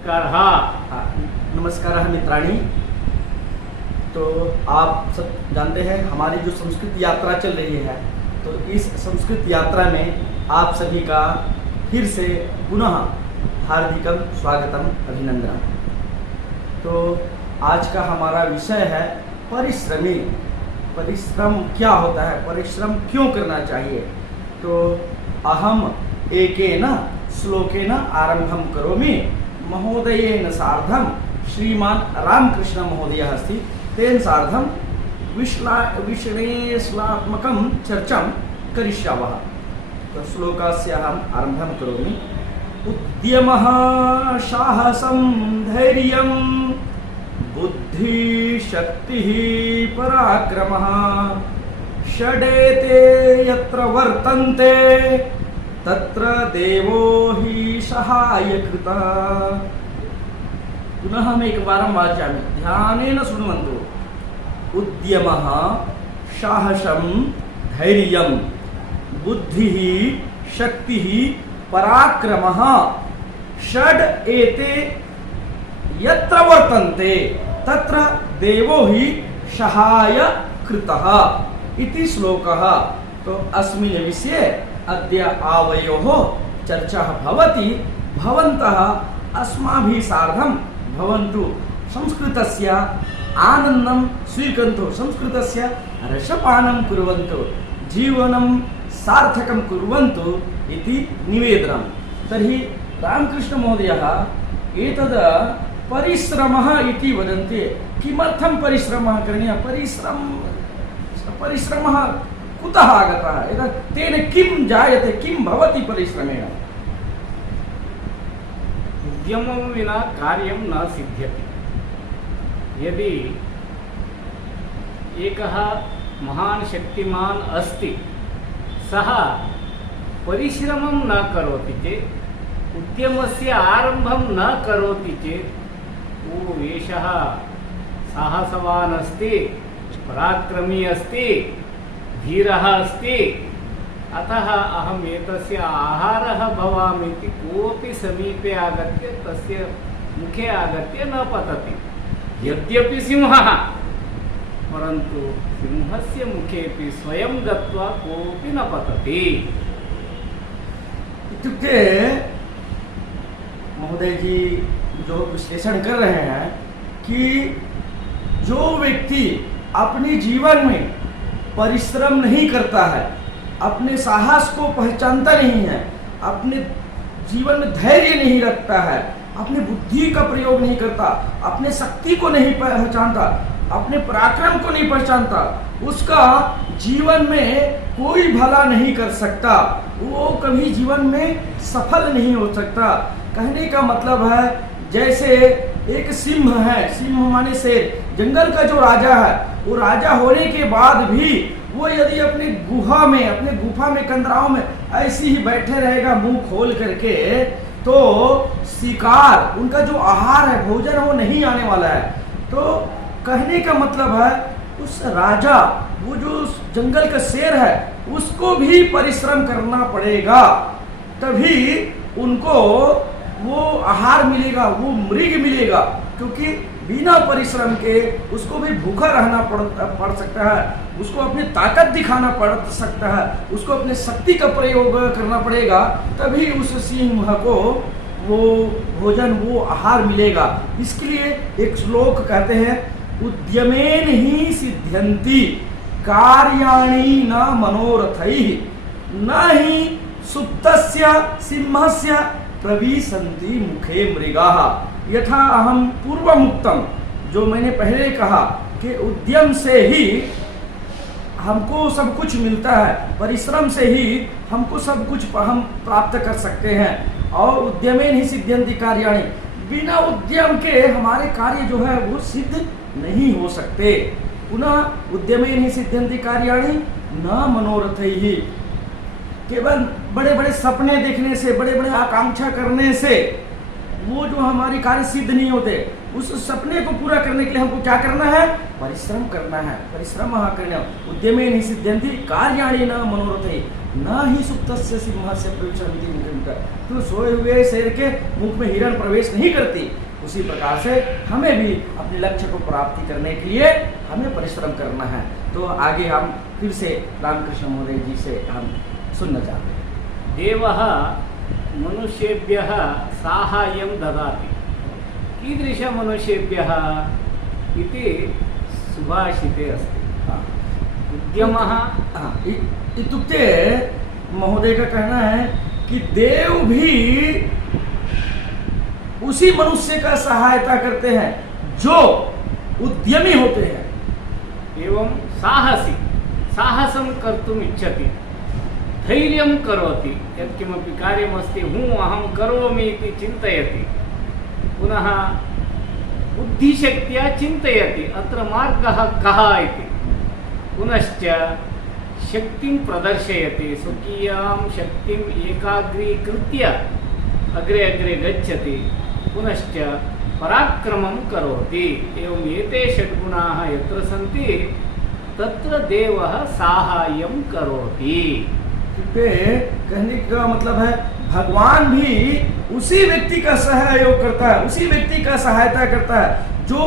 नमस्कारः। नमस्कारः मित्राणि। तो आप सब जानते हैं हमारी जो संस्कृत यात्रा चल रही है, तो इस संस्कृत यात्रा में आप सभी का फिर से पुनः हार्दिकम स्वागतम अभिनंदन। तो आज का हमारा विषय है परिश्रमी। परिश्रम क्या होता है, परिश्रम क्यों करना चाहिए। तो अहम एकेन श्लोकेन आरंभं करोमि। महोदयेन सार्धं श्रीमान रामकृष्ण महोदय अस्ति, तेन सार्धं विश्लेषणात्मकं चर्चां करिष्यामः। तो श्लोकस्य अहम् आरम्भं करोमि। उद्यमः साहसं धैर्यं बुद्धिशक्तिः पराक्रमः षडेते यत्र वर्तन्ते तत्र देवो हि सहायकृतः। पुनः हम एक बारं वाचामि, ध्यानेन शृण्वन्तु। उद्यमः साहसं धैर्यं बुद्धिः शक्तिः पराक्रमः षड् एते यत्र वर्तन्ते तत्र देवो हि सहायकृतः इति श्लोकः। तो अस्मिन् विषये अद्य आवयोः चर्चा भवति। भवन्तः अस्माभिः सार्धं भवन्तु, संस्कृतस्य आनन्दं स्वीकुर्वन्तु, संस्कृतस्य रसपानं कुर्वन्तु, जीवनं सार्थकं कुर्वन्तु इति निवेदनं। तर्हि रामकृष्णमहोदयः एतद् परिश्रमः इति वदन्ति। किमर्थं परिश्रमः करणीयः, परिश्रमः कुतः आगतः, तेन किं जायते, किं भवति परिश्रमेण। उद्यमं विना कार्यं न सिद्ध्यति। यदि एकः महान् शक्तिमान् अस्ति, सः परिश्रमं न करोति चेत्, उद्यमस्य आरम्भं न करोति चेत् एषः साहसवान् अस्ति, पराक्रमी अस्ति, धीरः अस्ति, अतः अहम् एतस्य आहारः भवामि इति कोऽपि समीपे आगत्य तस्य मुखे आगत्य न पतति। यद्यपि सिंहः, परन्तु सिंहस्य मुखेपि स्वयं गत्वा कोऽपि न पतति। इत्युक्ते महोदय जी जो विश्लेषण कर रहे हैं कि जो व्यक्ति अपने जीवन में परिश्रम नहीं करता है, अपने साहस को पहचानता नहीं है, अपने जीवन में धैर्य नहीं रखता है, अपनी बुद्धि का प्रयोग नहीं करता, अपने शक्ति को नहीं पहचानता, अपने पराक्रम को नहीं पहचानता, उसका जीवन में कोई भला नहीं कर सकता, वो कभी जीवन में सफल नहीं हो सकता। कहने का मतलब है जैसे एक सिंह है, सिंह माने शेर, जंगल का जो राजा है, वो राजा होने के बाद भी वो यदि अपने गुफा में कंदराओं में ऐसे ही बैठे रहेगा मुंह खोल करके, तो शिकार, उनका जो आहार है, भोजन है, वो नहीं आने वाला है। तो कहने का मतलब है उस राजा, वो जो जंगल का शेर है, उसको भी परिश्रम करना पड़ेगा, तभी उनको वो आहार मिलेगा, वो मृग मिलेगा। क्योंकि बिना परिश्रम के उसको भी भूखा रहना पड़ सकता है, उसको अपनी ताकत दिखाना पड़ सकता है, उसको अपने शक्ति का प्रयोग करना पड़ेगा, तभी उस सिंह को वो भोजन, वो आहार मिलेगा। इसके लिए एक श्लोक कहते हैं, उद्यमेन ही सिद्ध्यन्ति कार्याणि न मनोरथैः न ही सुप्तस्य सिंहस्य प्रविशन्ति मुखे मृगाः। यथा अहम पूर्वमुक्तम, जो मैंने पहले कहा कि उद्यम से ही हमको सब कुछ मिलता है, परिश्रम से ही हमको सब कुछ हम प्राप्त कर सकते हैं। और उद्यमेन ही सिद्ध्यन्ति कार्याणि, बिना उद्यम के हमारे कार्य जो है वो सिद्ध नहीं हो सकते। पुनः उद्यमेन ही सिद्ध्यन्ति कार्याणि न मनोरथैः, केवल बड़े बड़े सपने देखने से, बड़े बड़े आकांक्षा करने से वो जो हमारी कार्य सिद्ध नहीं होते। उस सपने को पूरा करने के लिए हमको क्या करना है, परिश्रम करना है। परिश्रम करना, उद्यमेन ही सिद्ध्यन्ति कार्याणि न मनोरथैः, न ही सुप्तस्य सिंहस्य प्रविशन्ति मुखं। तो सोए हुए शेर के मुख में हिरण प्रवेश नहीं करती। उसी प्रकार से हमें भी अपने लक्ष्य को प्राप्ति करने के लिए हमें परिश्रम करना है। तो आगे हम फिर से रामकृष्ण महोदय जी से हम सुनना चाहते हैं। देवः मनुष्येभ्यः साहाय्यं ददाति। कीदृशमनुष्येभ्यः इति सुभाषिते अस्ति। उद्यमः इत्युक्ते महोदय का कहना है कि देव भी उसी मनुष्य का सहायता करते हैं जो उद्यमी होते हैं। एवं साहसी साहसं कर्तुम् इच्छति, धैर्यं करोति, यत्किमपि कार्यमस्ति अहं करोमि इति चिन्तयति, पुनः बुद्धिशक्त्या चिन्तयति अत्र मार्गः कः इति, पुनश्च शक्तिं प्रदर्शयति, स्वकीयां शक्तिम् एकाग्रीकृत्य अग्रे अग्रे गच्छति, पुनश्च पराक्रमं करोति। एवं एते षड्गुणाः यत्र सन्ति तत्र देवः साहाय्यं करोति। कहने का मतलब है भगवान भी उसी व्यक्ति का सहयोग करता है, उसी व्यक्ति का सहायता करता है जो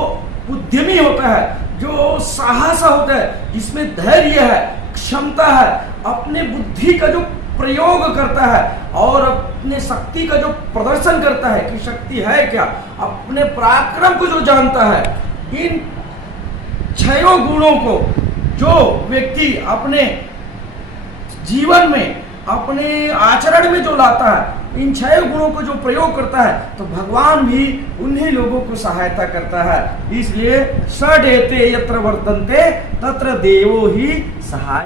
उद्यमी होता है, जो साहस होता है, जिसमें धैर्य है, क्षमता है, अपने बुद्धि का जो प्रयोग करता है और अपने शक्ति का जो प्रदर्शन करता है कि शक्ति है क्या, अपने पराक्रम को जो जानता है। इन 6 गुणों को जो व्यक्ति अपने जीवन में, अपने आचरण में जो लाता है, इन 6 गुणों को जो प्रयोग करता है, तो भगवान भी उन्हीं लोगों को सहायता करता है। इसलिए षडेते यत्र वर्तन्ते तत्र देवो ही सहाय।